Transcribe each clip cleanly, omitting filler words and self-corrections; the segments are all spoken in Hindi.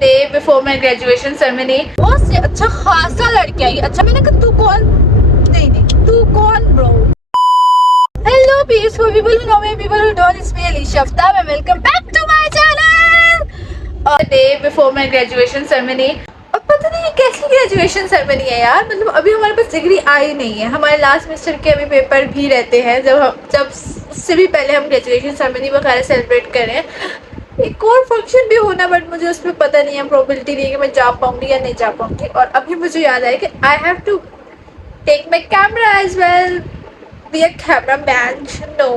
Day before my graduation ceremony बहुत से अच्छा खासा लड़के आई। अच्छा मैंने कहा तू कौन? नहीं तू कौन bro? Hello beautiful people who know me, people who don't, it's me Alicia Aftab and welcome back to my channel। और day before my graduation ceremony, और पता नहीं ये कैसी ग्रेजुएशन सेरेमनी है यार। मतलब अभी हमारे पास डिग्री आई नहीं है, हमारे लास्ट सेमेस्टर के अभी पेपर भी रहते हैं। जब उससे भी पहले हम ग्रेजुएशन सेरेमनी वगैरह सेलिब्रेट करें। एक और फंक्शन भी होना, बट मुझे उसमें पता नहीं है, प्रोबेबिलिटी नहीं है कि मैं जा पाऊंगी या नहीं जा पाऊंगी। और अभी मुझे याद आया कि I have to take my camera as well, be a camera man, no.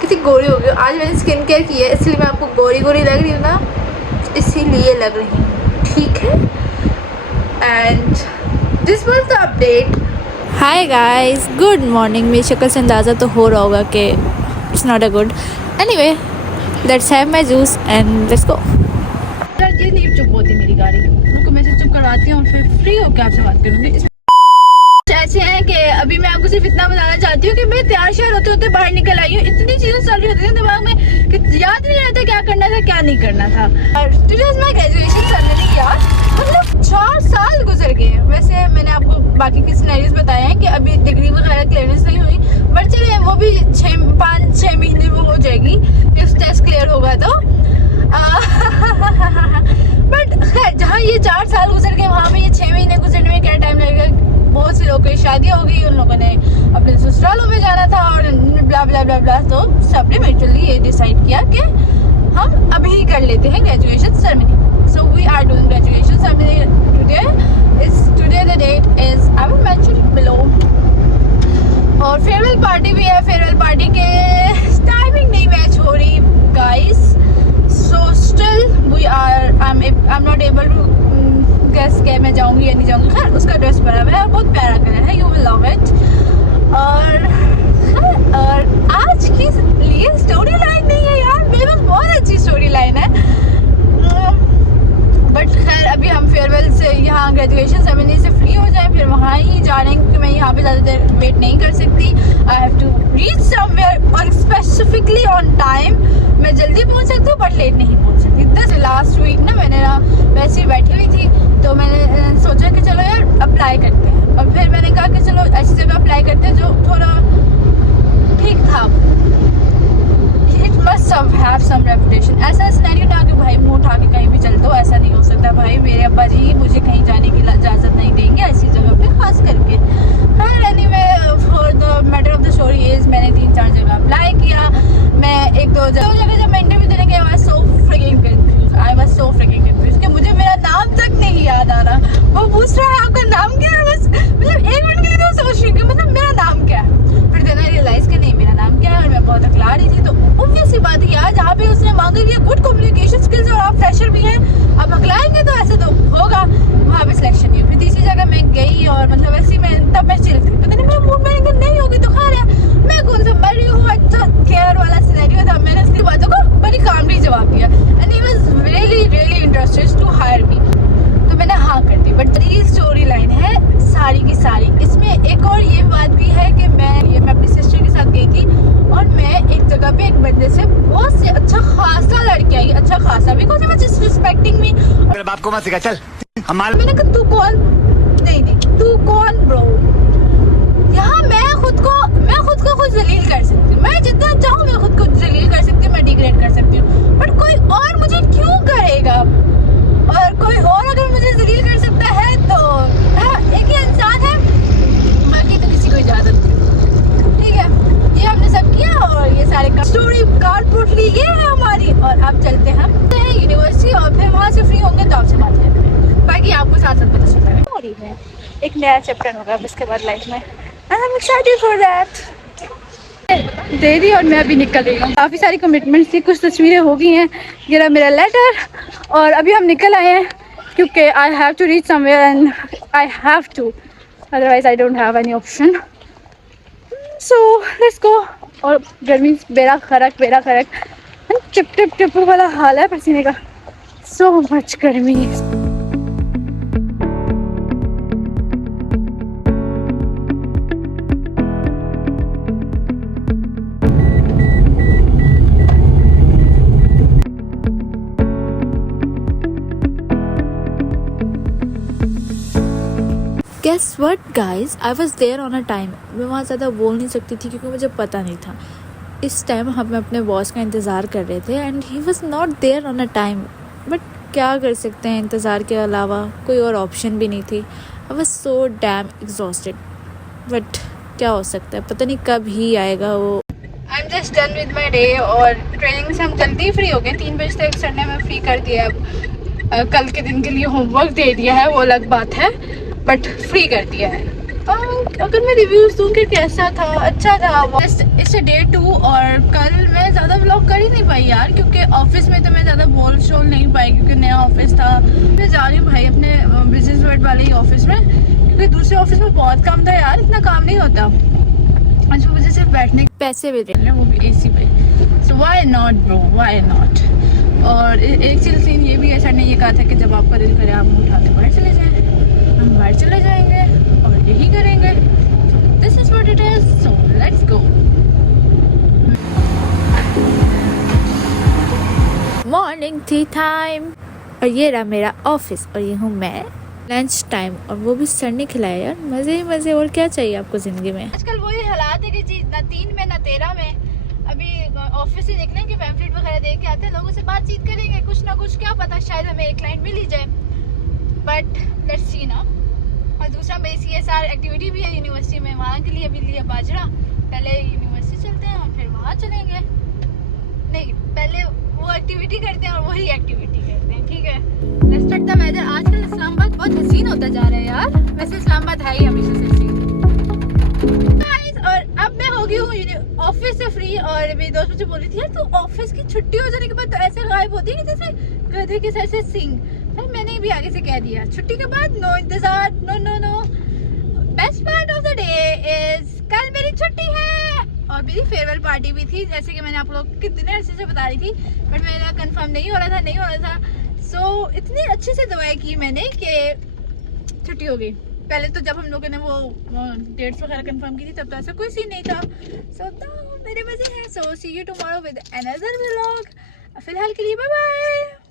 कितनी गोरी हो गई आज। मैंने स्किन केयर की है इसलिए मैं आपको गोरी गोरी लग रही हूँ ना, इसीलिए लग रही हूँ, ठीक है। And this was the update. Hi guys, good morning. मेरी शक्ल से अंदाज़ा तो हो रहा होगा कि it's not a good. Anyway, let's have my juice and let's go. ये नहीं चुप होती मेरी गाड़ी, उनको मैं से चुप करवाती हूँ, फिर फ्री होकर आपसे बात करूँगी। ऐसे हैं कि अभी मैं आपको सिर्फ इतना बताना चाहती हूँ कि मैं तैयार श्यार होते होते बाहर निकल आई हूँ। इतनी चीज़ें चल रही होती थी दिमाग में कि याद नहीं रहता क्या करना था क्या नहीं करना था। और today is my graduation ceremony यार। मतलब 4 साल गुजर गए हैं। वैसे मैंने आपको बाकी के सिनेरियोज बताए हैं कि अभी डिग्री वगैरह क्लियरेंस नहीं हुई, बट चलिए वो भी 5-6 महीने में हो जाएगी इफ टेस्ट क्लियर होगा तो। बट खैर जहाँ ये 4 साल गुजर गए वहाँ पे ये 6 महीने गुजरने में क्या टाइम लगेगा। बहुत से लोगों की शादी हो गई, उन लोगों ने अपने ससुरालों में जाना था और ब्ला ब्ला ब्ला ब्ला। तो सबने म्यूचुअली ये डिसाइड किया कि हम अभी कर लेते हैं graduation ceremony. So we are doing graduation ceremony today the date is I will mention it below. और फेयरवेल पार्टी भी है। फेयरवेल पार्टी के टाइमिंग नहीं मैच हो रही guys, so still we are I am not able to guess के मैं जाऊंगी या नहीं जाऊंगी। खैर उसका ड्रेस बना हुआ है और बहुत प्यारा कलर है, यू विल लव इट। और आज की लिए स्टोरी लाइन नहीं है यार, मेरे पास बहुत अच्छी स्टोरी लाइन है। बट खैर अभी हम फेयरवेल से यहाँ ग्रेजुएशन सेरेमनी से फ्री हो जाए फिर वहाँ ही जा रहे हैं, क्योंकि मैं यहाँ पे ज़्यादा देर वेट नहीं कर सकती। I have to reach somewhere और स्पेसिफिकली ऑन टाइम। मैं जल्दी पहुँच सकती हूँ बट लेट नहीं पहुँच सकती। दस लास्ट वीक ना मैंने ना वैसे ही बैठी हुई थी, तो मैंने सोचा कि चलो यार अप्लाई करते हैं। और फिर मैंने कहा कि चलो ऐसी जगह अप्लाई करते हैं जो थोड़ा ठीक था। It must have some reputation. ऐसा सिनेरियो ना कि भाई मुंह उठा के कहीं भी चल दो, ऐसा नहीं हो सकता भाई। मेरे अब्बा जी मुझे कहीं जाने की इजाज़त नहीं देंगे ऐसी जगह पे, खास करके। खैर anyway, for the matter of the story is मैंने 3-4 जगह अप्लाई किया। मैं 1-2 जगह जब मैं इंटरव्यू देने गई, I was so fricking confuse कि मुझे मेरा नाम तक नहीं याद आ रहा। वो पूछ रहा है आपका नाम क्या है, बस मतलब 1 मिनट के लिए तो समझ रही हूँ मतलब मेरा नाम क्या है। फिर देना रियलाइज कि नहीं मेरा नाम क्या है, और मैं बहुत अकला रही थी। तो ऑब्वियस सी बात है यार, जहाँ पे उसने मांगा कि गुड कम्युनिकेशन स्किल्स और आप फ्रेशर भी हैं, अब अकलाएंगे तो ऐसे तो होगा। वहाँ पे सिलेक्शन नहीं हुई। फिर तीसरी जगह मैं गई और मतलब ऐसी तब मैं चिल थी, पता नहीं मेरा मूड मैंने नहीं होगी तो खैर है, मैं कौन सा मर रही हूँ। अच्छा केयर वाला सिनेरियो था। मैंने उसकी बातों को बड़ी कामली जवाब दिया and he was really interested to hire me. तो मैंने हाँ कर दी। बट ये स्टोरी लाइन है सारी की सारी। इसमें एक और ये बात भी है कि मैं अपनी सिस्टर के साथ गई थी और मैं एक जगह पे एक बंदे से बहुत से अच्छा खासा लड़के आई। अच्छा खासा because he was just respecting me. मेरे बाप को मत सिखा, चल हम माल। मैंने कहा तू कौन? नहीं तू कौन ब्रो? यहाँ मैं खुद को खुद जलील कर सकती हूँ। मैं जितना चाहूँ मैं खुद को जलील कर सकती हूँ, मैं डिग्रेड कर सकती हूँ, बट कोई और मुझे क्यों करेगा? और कोई और अगर मुझे जलील कर सकता है तो एक ही इंसान है, बाकी तो किसी को इजाजत नहीं। ठीक है, ये हमने सब किया और ये सारे स्टोरी कार्ड पोटली ये है हमारी। और अब चलते हैं यूनिवर्सिटी और फिर वहाँ से फ्री होंगे तो आपसे बात करते हैं। बाकी आपको साथ साथ पता चलता है एक नया चैप्टर होगा इसके बाद लाइफ में। I am excited for that. दे दी और मैं अभी निकल रही हूँ। काफ़ी सारी कमिटमेंट्स थी, कुछ तस्वीरें हो गई हैं। ये रहा मेरा लेटर और अभी हम निकल आए हैं क्योंकि I have to reach somewhere and I have to, otherwise I don't have any option. So let's go. और गर्मी बेरा खरक चिप टिप वाला हाल है पसीने का। सो मच गर्मी। Guess what guys, I was there on a time. मैं वहाँ ज़्यादा बोल नहीं सकती थी क्योंकि मुझे पता नहीं था। इस टाइम हम अपने बॉस का इंतज़ार कर रहे थे and he was not there on a time. But क्या कर सकते हैं, इंतज़ार के अलावा कोई और ऑप्शन भी नहीं थी। I was so damn exhausted, but क्या हो सकता है, पता नहीं कब ही आएगा वो। I am just done with my day और ट्रेनिंग से हम जल्दी फ्री हो गए। 3 बजे तक सर ने हमें फ्री कर दिया। अब कल के दिन के लिए होमवर्क दे दिया है, वो अलग बात है, बट फ्री कर दिया है। अगर मैं रिव्यूज़ दूँ कि कैसा था, अच्छा था। इट्स डे 2 और कल मैं ज़्यादा व्लॉग कर ही नहीं पाई यार, क्योंकि ऑफिस में तो मैं ज़्यादा बोल शोल नहीं पाई क्योंकि नया ऑफिस था। मैं जा रही हूँ भाई अपने बिजनेस वर्ल्ड वाले ही ऑफिस में, क्योंकि दूसरे ऑफिस में बहुत काम था यार, इतना काम नहीं होता। आज मुझे सिर्फ बैठने के पैसे भी देने, वो भी एसी पे। So why not bro, why not. और एक चीज़ सीन ये भी है, सर ने ये कहा था कि जब आपका दिल करे आप मुँह उठा के बाहर चले जाएं। हम बाहर चले जाएंगे और यही करेंगे। This is what it is, so let's go. Morning tea time और ये रहा मेरा ऑफिस और ये हूँ मैं। लंच टाइम और वो भी सर ने खिलाया यार, मज़े ही मज़े। और क्या चाहिए आपको ज़िंदगी में। आजकल वही हालात है कि जी ना 3 में ना 13 में। अभी ऑफिस से निकलेंगे, पैम्फलेट वगैरह दे के आते हैं, लोगों से बातचीत करेंगे, कुछ ना कुछ, क्या पता शायद हमें एक क्लाइंट मिल ही जाए, बट लेट्स सी ना। और दूसरा मेरी CSR एक्टिविटी भी है यूनिवर्सिटी में, वहाँ के लिए अभी लिया बाजरा। पहले यूनिवर्सिटी चलते हैं और फिर वहाँ चलेंगे। नहीं, पहले वो एक्टिविटी करते हैं और वही एक्टिविटी करते हैं, ठीक है। Let's check the weather. आजकल इस्लामाबाद बहुत हसीन होता जा रहा है यार, वैसे इस्लामाबाद है ही हमेशा से हसीन। और अब मैं हो गई हूँ ऑफिस से फ्री और मेरी दोस्त मुझे बोल रही थी यार, तू ऑफिस की छुट्टी हो जाने के बाद तो ऐसे गायब होती है कि जैसे गधे के सर से सिंग। फिर मैंने भी आगे से कह दिया, छुट्टी के बाद नो इंतजार, no no no. Best part of the day is कल मेरी छुट्टी है और मेरी फेयरवेल पार्टी भी थी, जैसे कि मैंने आप लोग को कितने अरसे से बता रही थी, बट मेरा कंफर्म नहीं हो रहा था। सो इतनी अच्छे से दुआएं की मैंने कि छुट्टी हो गई। पहले तो जब हम लोगों ने वो डेट्स वगैरह कंफर्म की थी तब तो ऐसा कोई सीन नहीं था। सो तो मेरे मजे हैं। So see you tomorrow with another vlog. फिलहाल के लिए बाय बाय।